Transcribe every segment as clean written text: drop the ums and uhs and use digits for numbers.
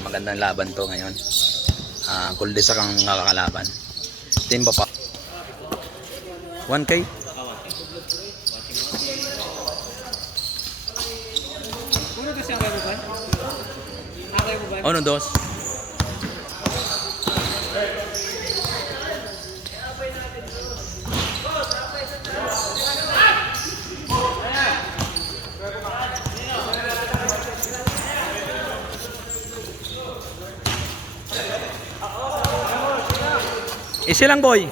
Magandang laban to ngayon. Kuldesak ang nakakalaban. Timba pa. 1K? Ano dos? Isi lang boy.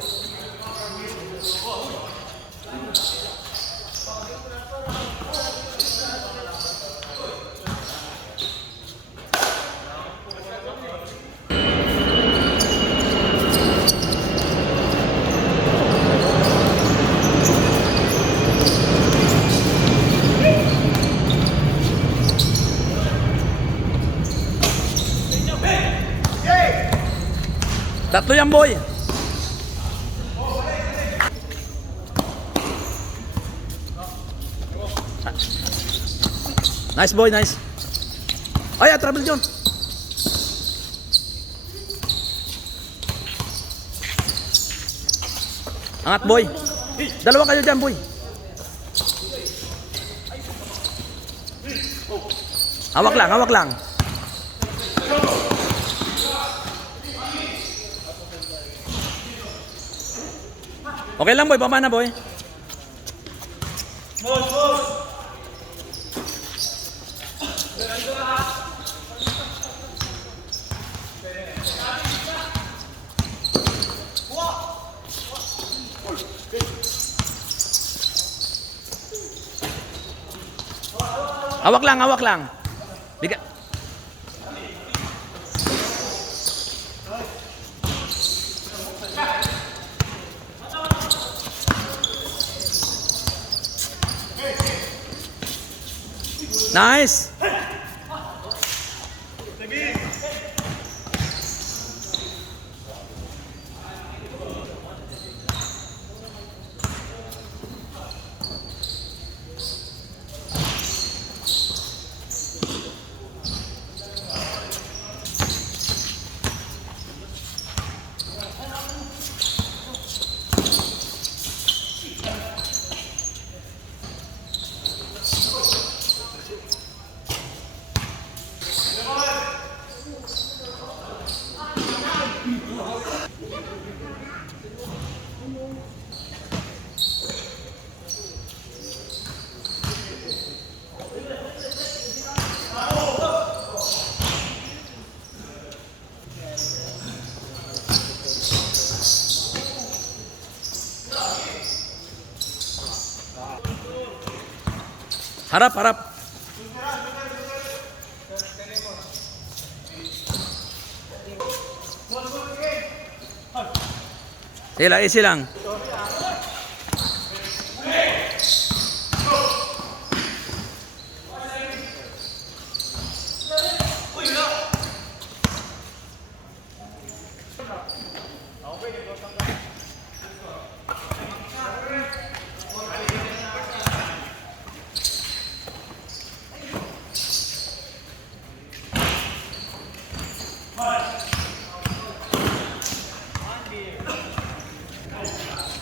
Tatlo yan boy. Nice boy, nice. Ay, trouble John. Angat boy. Dalawa kayo dyan boy. Hawak lang, hawak lang. Okay lang boy, baba na boy. Hawak lang, hawak lang. Biga. Nice. Harap, harap. Sila, isi lang.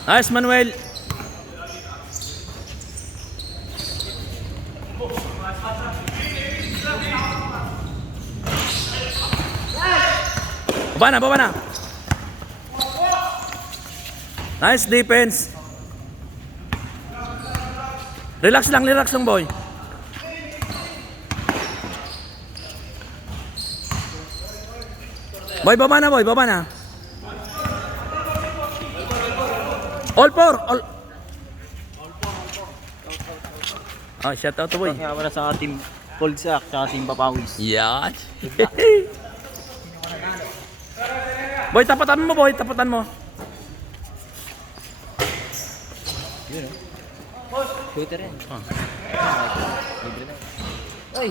Nice, Manuel. Baba na, baba na. Nice defense. Relax lang boy. Boy, baba na boy, baba na. All four, all. Oh, shout out to boy. Kaya wala sa team Kuldesak sa team Papawis. Yan. Boy, tapatan mo boy, tapatan mo. Yun oh. Shooter yan. Libre na. Ay!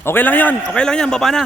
Okay lang yan, baba na.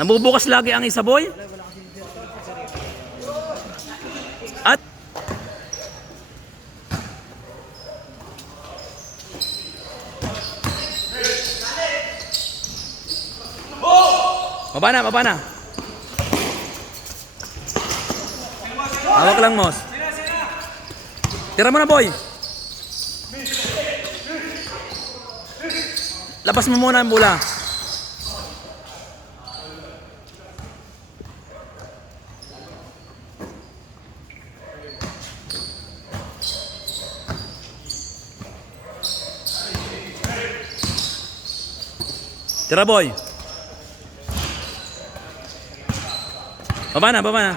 Nabubukas lagi ang isa, boy? At baba na, baba na. Hawak lang, Mos. Tira mo na, boy. Labas mo muna ang bola. Tira, boy. Baba na, baba na.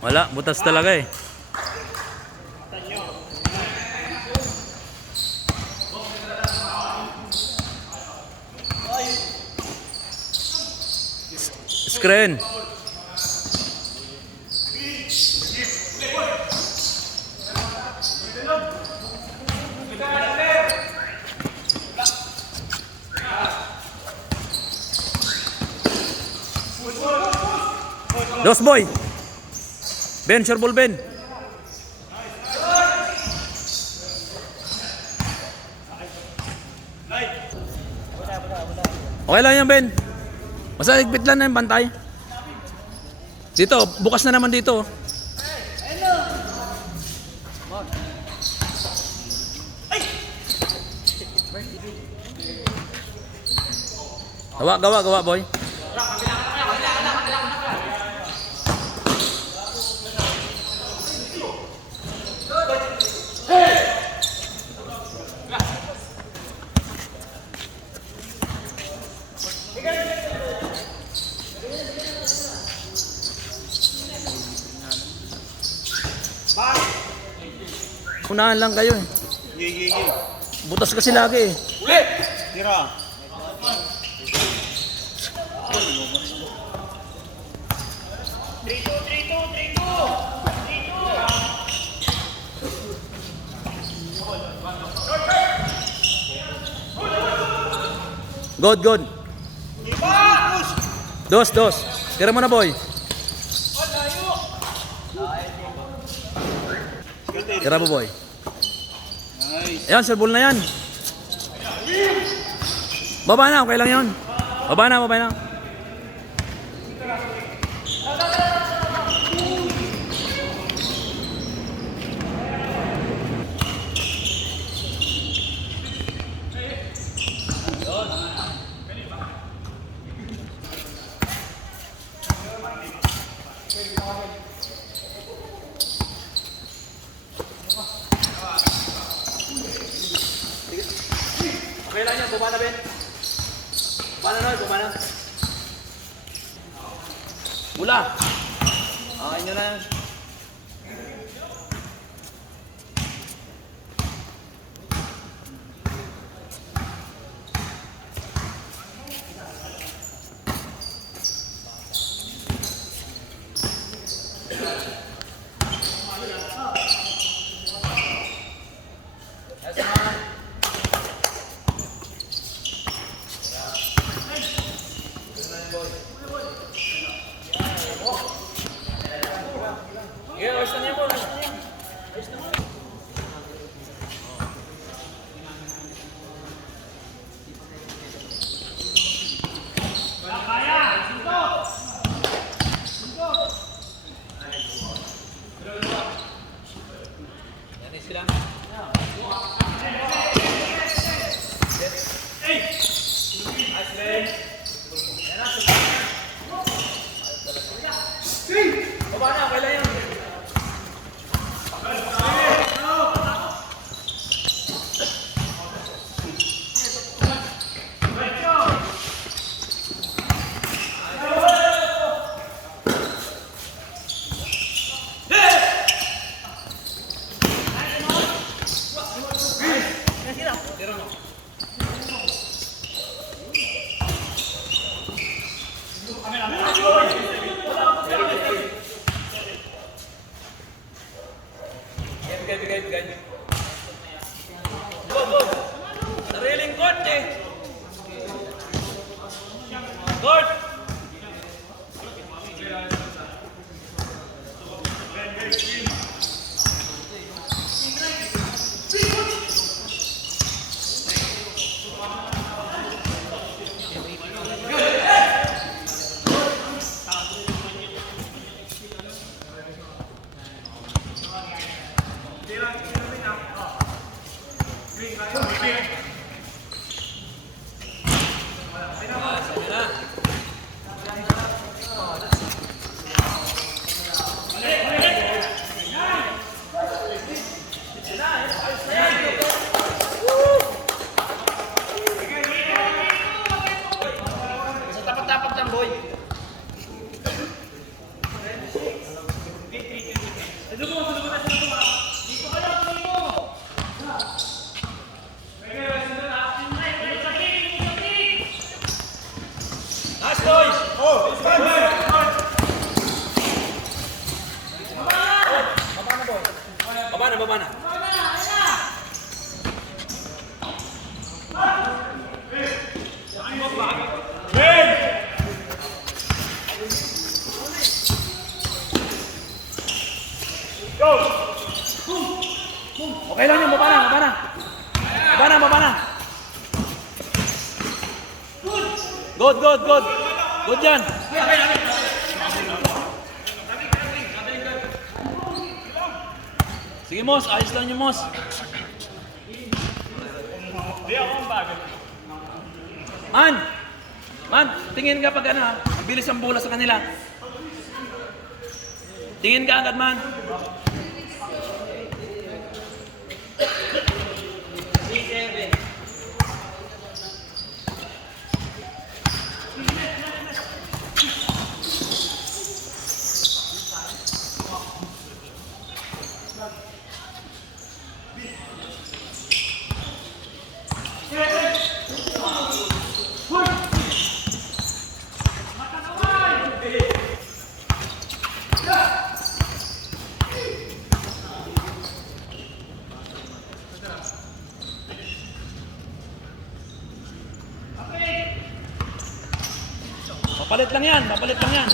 Wala, butas talaga eh. Screen. Dos, boy. Ben, sure ball, Ben. Okay lang yan, Ben. Basta higpit lang na yung bantay. Dito, bukas na naman dito. Gawa, gawa, gawa, boy. Unahan lang kayo eh. Butas kasi lagi eh. Tira. Good, good. Dos, dos. Tira mo na, boy. Tira mo, boy. Ayan, sir, ball na yan. Baba na, okay lang yun. Baba na, baba na. Okay lang yan, bumana, Ben. Bumana na, bumana. Mula. Okay nyo na yan. Okay lang yun, baba na, baba na. Baba na, baba na. Good, good, good. Good yan. Sige, Mos. Ayos lang yung Mos. Man! Man, tingin ka pag ano ha. Ang bilis ang bola sa kanila. Tingin ka agad, man. Papalit lang yan, papalit lang yan.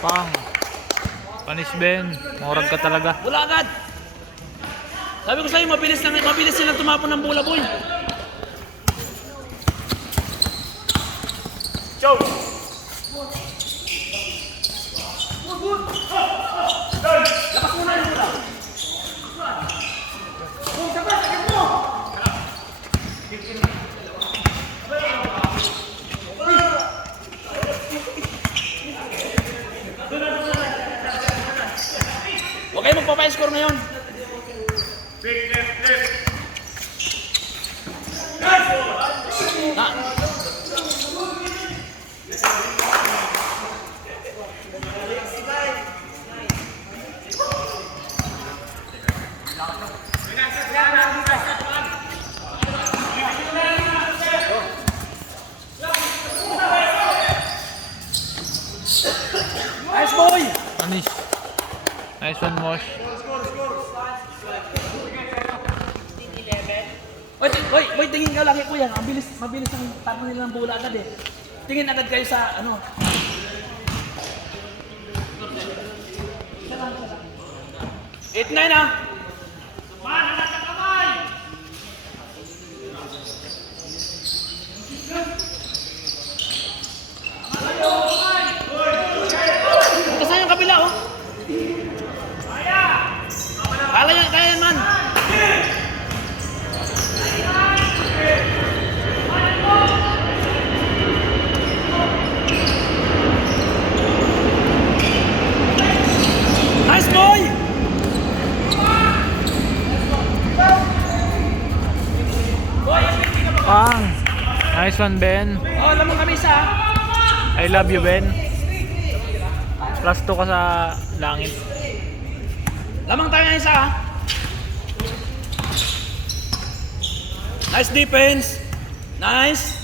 Pang. Panis Ben. Morag ka talaga. Bola agad. Sabi ko sa'yo, mabilis silang tumapon ng bola, boy. Chow! Lapas muna yung bola. Huwag kayo magpapa-score ngayon. Na. Nice boy! Panis. Nice one, Mosh. Wait, tingin ka lang kay kuya. Mabilis ang takbo nila ng bola agad eh. Tingin agad kayo sa ano. 8-9 ah. Saan yung kabila oh? Kaya yan man. Nice boy! Pang. Nice one, Ben. Oh, lamang kamisa. I love you, Ben. Plus 2 ka sa langit. Lamang tayo ng isa ha. Nice defense. Nice.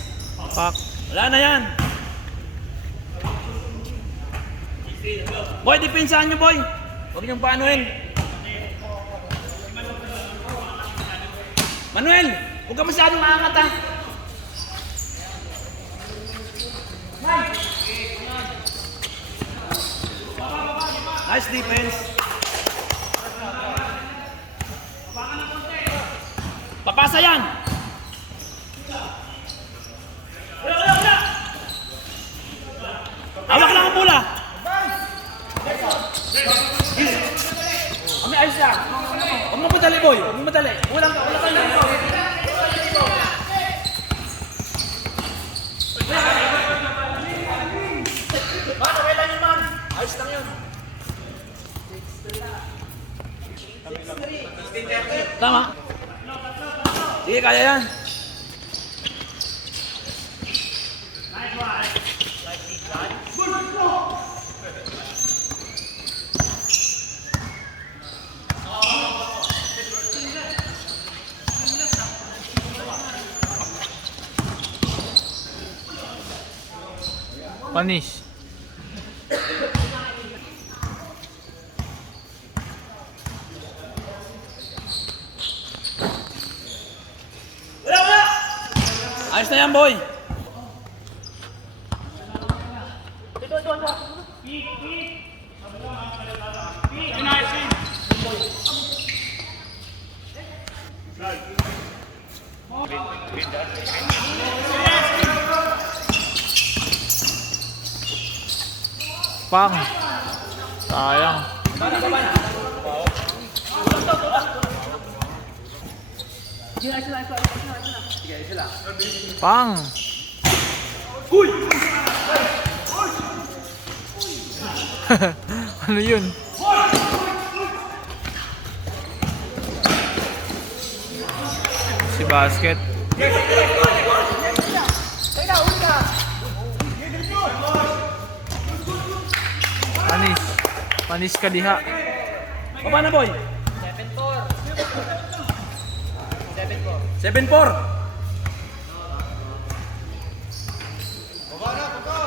Pak. Wala na yan. Boy, depensahan nyo boy. Huwag niyong paanuhin. Manuel, huwag ka masyadong maangat ha. Nice defense. Papasa yan. Hawak lang ang bola. Kami ayos na. Huwag mo madali boy. Huwag mo madali. Wala ka lang. Man, okay lang yun man. Ayos lang yun. Tama. Sige, kaya yan. Panis. Ayos na yan, boy! Pang. Sayang. Pang. Ano yun? Si basket. Panis. Panis ka diha. Baba na, boy! 7-4.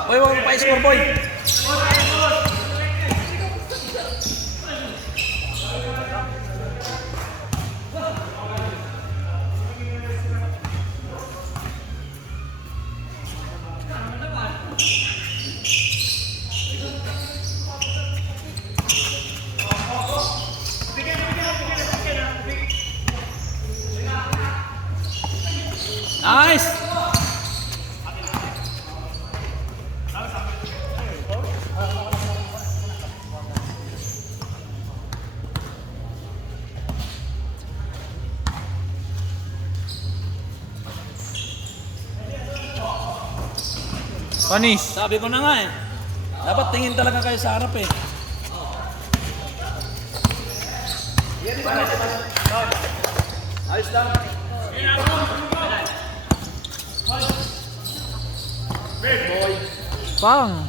Boy, wag mo pa-score, boy! Nice! Panis. Sabi ko na nga eh. Dapat tingin talaga kayo sa harap eh. Ayos lang. Pang.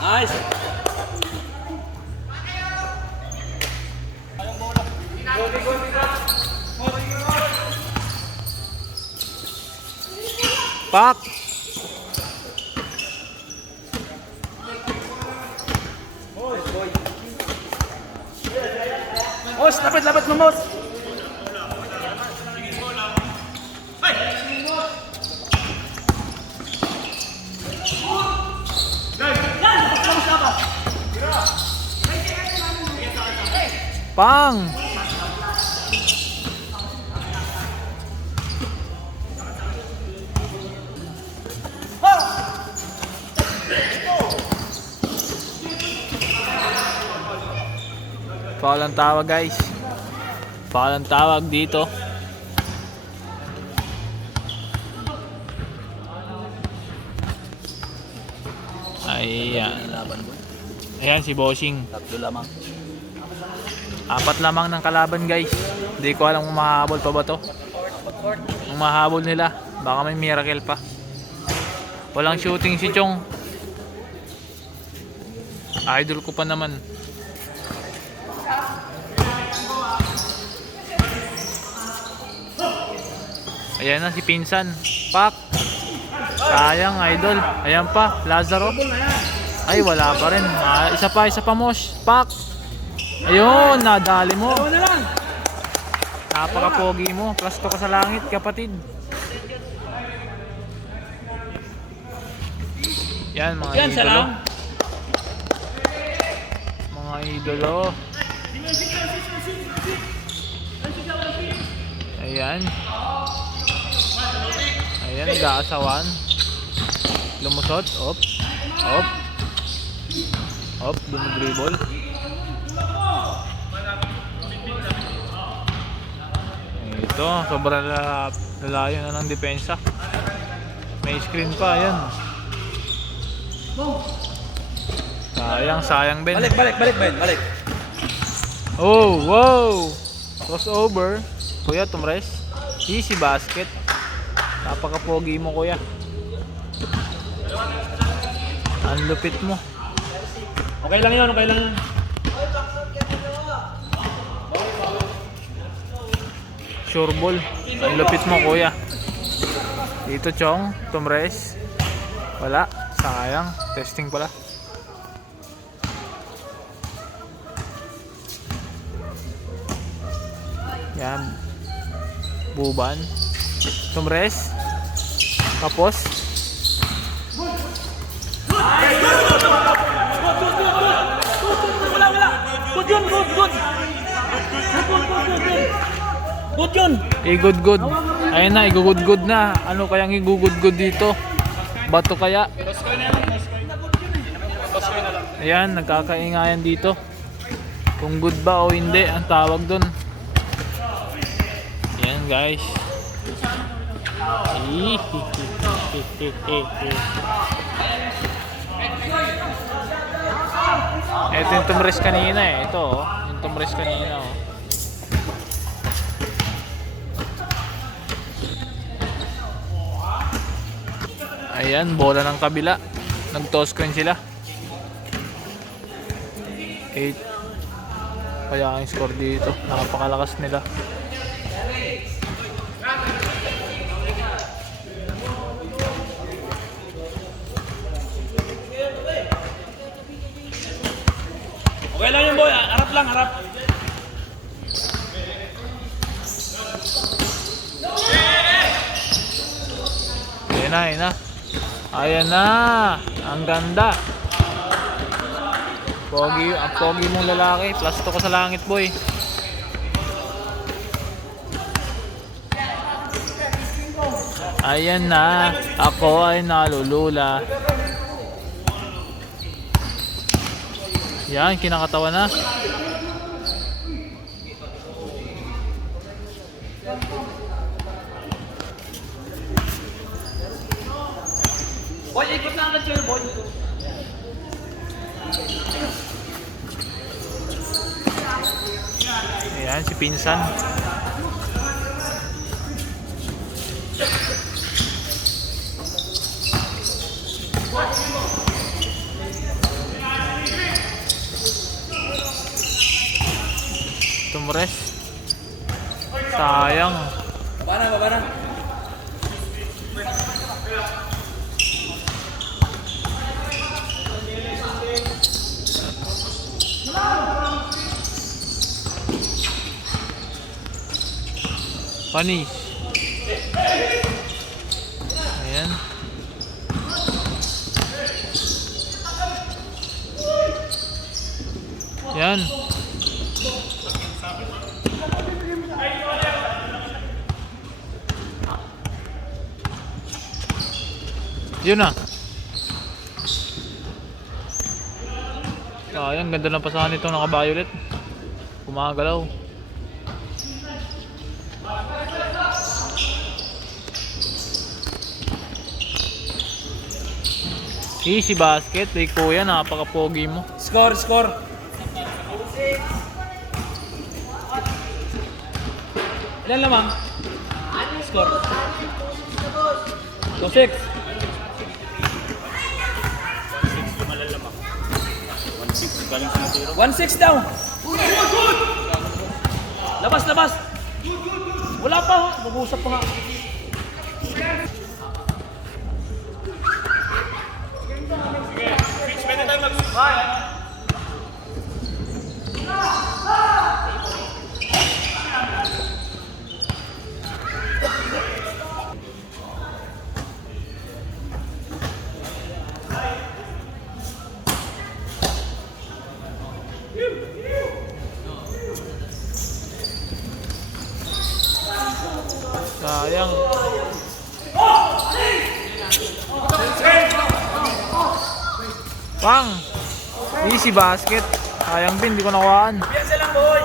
Nice! Pak. Boss, lapit mo, boss! Pang. Foul ang tawag, guys. Foul ang tawag dito. Ayan. Ayan si Bossing. Tatlo lamang. 4 lamang ng kalaban, guys. Hindi ko alam kung mahabol pa ba to. Kung mahabol nila, baka may miracle pa. Walang shooting si Chong. Idol ko pa naman. Ayan na si Pinsan. Pak. Sayang, idol. Ayan pa, Lazaro. Ay, wala pa rin. Isa pa Mosh. Pak. Ayun, nadali mo. Napaka-pogi mo. Plus to ka sa langit, kapatid. Yan, mga Yan, idolo. salam. Mga idolo. Ayan. Ayan, nag-aasawan. Lumusot. Op. Op. Op, dumidribble. Ito, sobrang lalayo na ng depensa. May screen pa, ayan. Sayang Ben. Balik, Ben, balik. Oh, wow! Crossover. Kuya, tumres. Easy basket. Napaka-pogi mo, kuya. Ang lupit mo. Okay lang yun, okay lang yun. Sure ball. Ang lupit mo, kuya. Dito, Chong. Tumres. Wala. Sayang. Testing pala. Yan. Buban. Tumres. Tapos. Good yun, good. Good yun. Igud-gud. Ayun na, igugud-gud na. Ano kayang igugud-gud dito? Bato kaya? Ayan, nagkakaingayan dito. Kung good ba o hindi, ang tawag dun. Ayan guys. Ito yung tumres kanina eh. Ito oh. Yung tumres kanina oh. Ayan, bola ng kabila. Nag-toss screen sila. 8. Kaya ang score dito. Napakalakas nila. Okay lang yun, boy. Harap lang, harap. Ayan na, ayan na. Ayan na. Ang ganda. Pogi, ang pogi mong lalaki. Plus to ka sa langit, boy. Ayan na. Ako ay nalulula. Yan, kinakatawa na. Boy, ikot na agad kayo, boy. Ayan, si Pinsan. Tumres. Sayang. Baba na. Panis. Ayan. Yan. Yun na. Sayang, ganda ng pasahan nito naka-violet. Gumagalaw. Easy basket, kuya, napaka-pogi mo. Score. Ilan lamang? Score. 2-6. 1-6 daw. Labas. Wala pa ho. Mag-usap pa nga. Sayang. Pang. Easy basket. Sayang din, hindi ko nakuhaan. Piyansa lang, boy.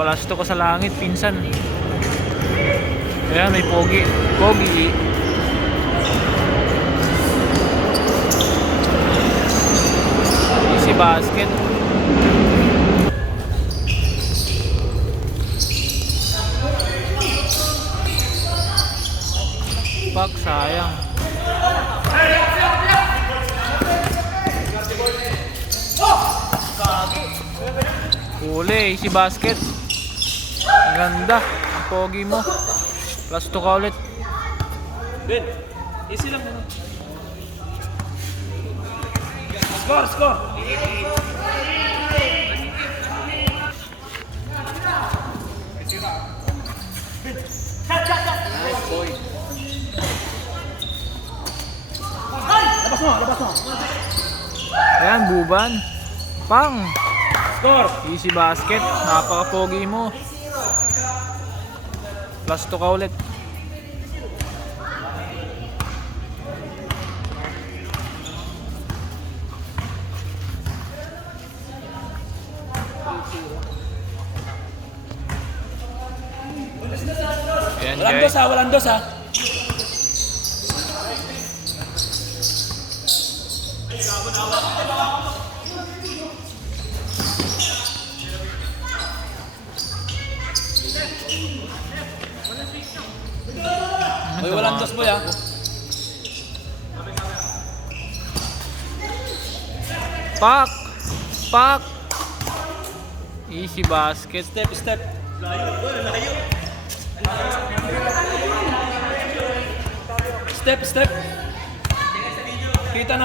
Palasto ko sa langit, Pinsan. Ayan, may pogi. Easy basket. Pak, sayang. Huli, easy basket. Ang ganda. Ang pogi mo. Plus 2 ka ulit. Ben, easy lang naman. Score, score! Labas mo, labas mo. Ayan, buban. Pang! Score! Easy basket. Napaka-pogi mo. Plus 2 ka ulit. Ayan, Walang guys. dos ha, walang dos ha. Hoy, walang dos boy ha. Pak! Pak! Easy basket. Step, step. Step, step. Kita na.